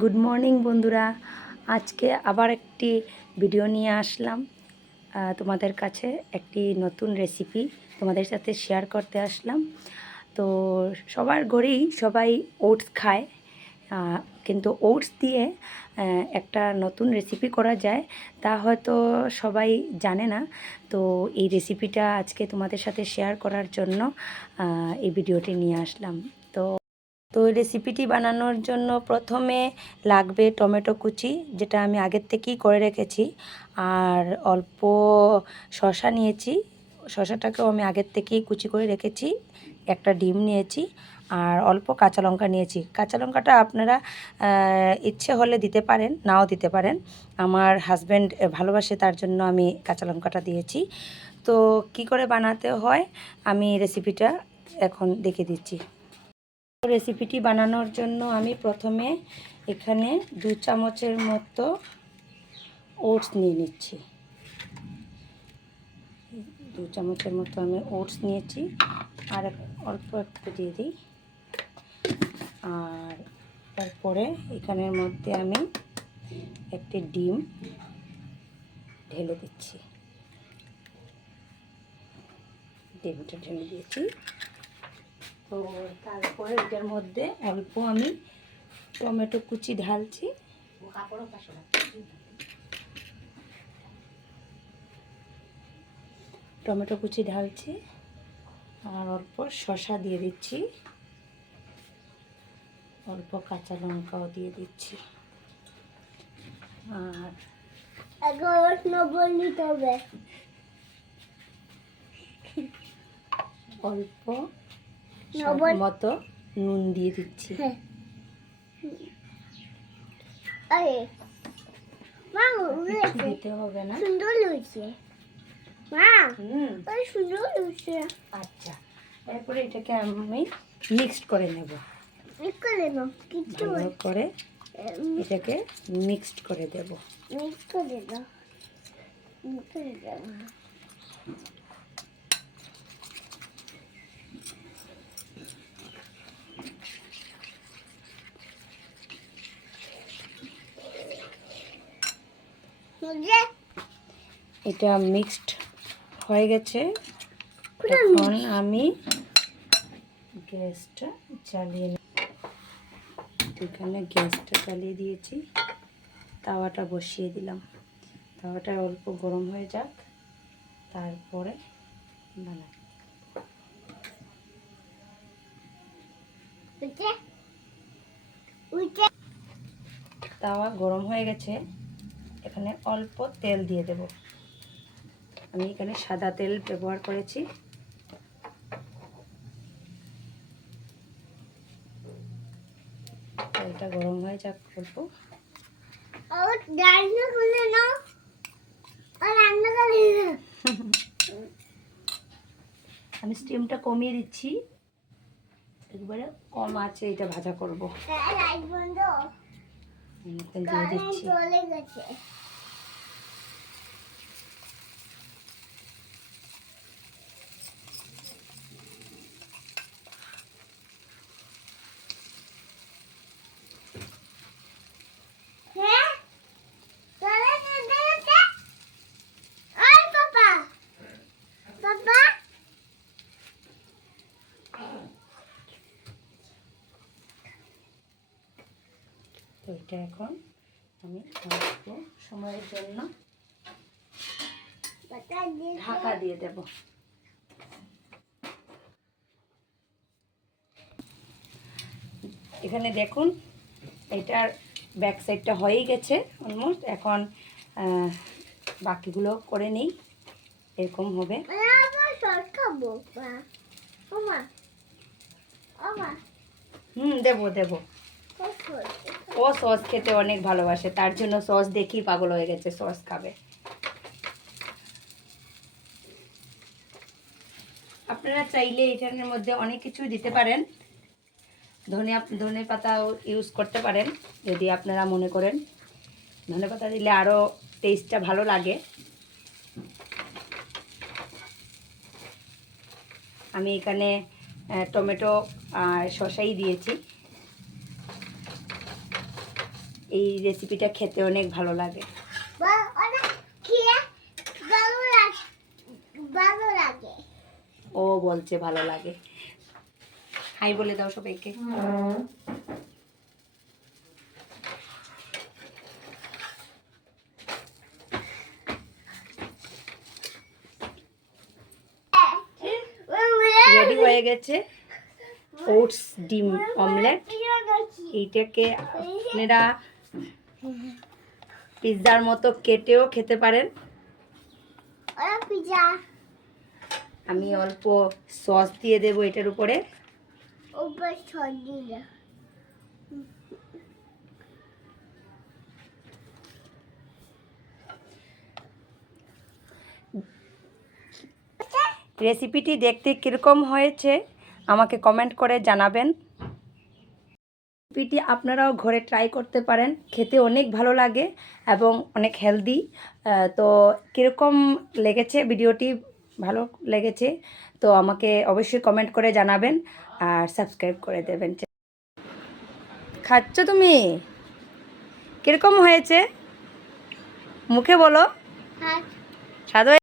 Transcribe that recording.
Good morning বন্ধুরা, আজকে আবার একটি ভিডিও নিয়ে আসলাম। তোমাদের কাছে একটি নতুন রেসিপি তোমাদের সাথে শেয়ার করতে আসলাম। তো সবার ঘরেই সবাই ওটস খায়, কিন্তু ওটস দিয়ে একটা নতুন রেসিপি করা যায় তা হয়তো সবাই জানে না। তো এই রেসিপিটা আজকে তোমাদের সাথে শেয়ার করার জন্য এই ভিডিওটি নিয়ে আসলাম। তো রেসিপিটি বানানোর জন্য প্রথমে লাগবে টমেটো কুচি, যেটা আমি আগের থেকেই করে রেখেছি, আর অল্প শসা নিয়েছি, শসাটাকেও আমি আগের থেকেই কুচি করে রেখেছি, একটা ডিম নিয়েছি, আর অল্প কাঁচা লঙ্কা নিয়েছি। কাঁচা লঙ্কাটা আপনারা ইচ্ছে হলে দিতে পারেন, নাও দিতে পারেন। আমার হাজব্যান্ড ভালোবাসে, তার জন্য আমি কাঁচা লঙ্কাটা দিয়েছি। তো কি করে বানাতে হয় আমি রেসিপিটা এখন দেখে দিচ্ছি। রেসিপিটি বানানোর জন্য আমি প্রথমে এখানে 2 চামচের মতো ওটস নিয়ে নিচ্ছি। 2 চামচের মতো আমি ওটস নিয়েছি, আর অল্প একটু দিয়ে দিই। আর তারপরে এখানের মধ্যে আমি একটি ডিম ঢেলে দিচ্ছি। ডিমটা ঢেলে দিয়েছি। তো তারপরে এটার মধ্যে অল্প আমি টমেটো কুচি ঢালছি। টমেটো কুচি ঢালছি, আর অল্প শসা দিয়ে দিচ্ছি, অল্প কাঁচা লঙ্কাও দিয়ে দিচ্ছি, আর অল্প মতো নুন দিয়ে দিচ্ছি। দিতে হবে না। আচ্ছা, এরপরে এটাকে আমি মিক্সড করে নেব। ভালো করে এটাকে মিক্সড করে দেব। এটা মিক্সড হয়ে গেছে। এখন আমি গ্যাসটা জ্বালিয়ে এখানে গ্যাসটা জ্বালিয়ে দিয়েছি, তাওয়াটা বসিয়ে দিলাম। তাওয়াটা অল্প গরম হয়ে যাক, তারপরে বানাই। তাওয়া গরম হয়ে গেছে, এখানে অল্প তেল দিয়ে দেব। আমি এখানে সাদা তেল ব্যবহার করেছি। তেলটা গরম হয়ে যাক অল্প। আমি স্টিমটা কমিয়ে দিচ্ছি, একবারে কম আছে এটা ভাজা করব। দিয়ে দিচ্ছি। তো এটা এখন আমি অল্প সময়ের জন্য ঢাকা দিয়ে দেব। এখানে দেখুন, এটার ব্যাক সাইডটা হয়েই গেছে অলমোস্ট। এখন বাকিগুলো করে নেই, এরকম হবে। দেবো দেবো। ও সস খেতে অনেক ভালোবাসে, তার জন্য সস দেখি পাগল হয়ে গেছে, সস খাবে। আপনারা চাইলে এটার মধ্যে অনেক কিছু দিতে পারেন, ধনে পাতাও ইউজ করতে পারেন যদি আপনারা মনে করেন। ধনে পাতা দিলে আরও টেস্টটা ভালো লাগে। আমি এখানে টমেটো আর শসাই দিয়েছি। এই রেসিপিটা খেতে অনেক ভালো লাগে। ও বলছে ভালো লাগে। হাই বলে দাও সবাইকে। রেডি হয়ে গেছে ওটস ডিম অমলেট। এইটাকে আপনারা পিৎজার মতো কেটেও খেতে পারেন। আমি অল্প সস দিয়ে দেবো এটার উপরে। রেসিপিটি দেখতে কীরকম হয়েছে আমাকে কমেন্ট করে জানাবেন। রেসিপিটি আপনারাও ঘরে ট্রাই করতে পারেন, খেতে অনেক ভালো লাগে এবং অনেক হেলদি। তো কীরকম লেগেছে ভিডিওটি, ভালো লেগেছে তো আমাকে অবশ্যই কমেন্ট করে জানাবেন আর সাবস্ক্রাইব করে দেবেন। খাচ্ছ তুমি? কীরকম হয়েছে মুখে বলো। স্বাদ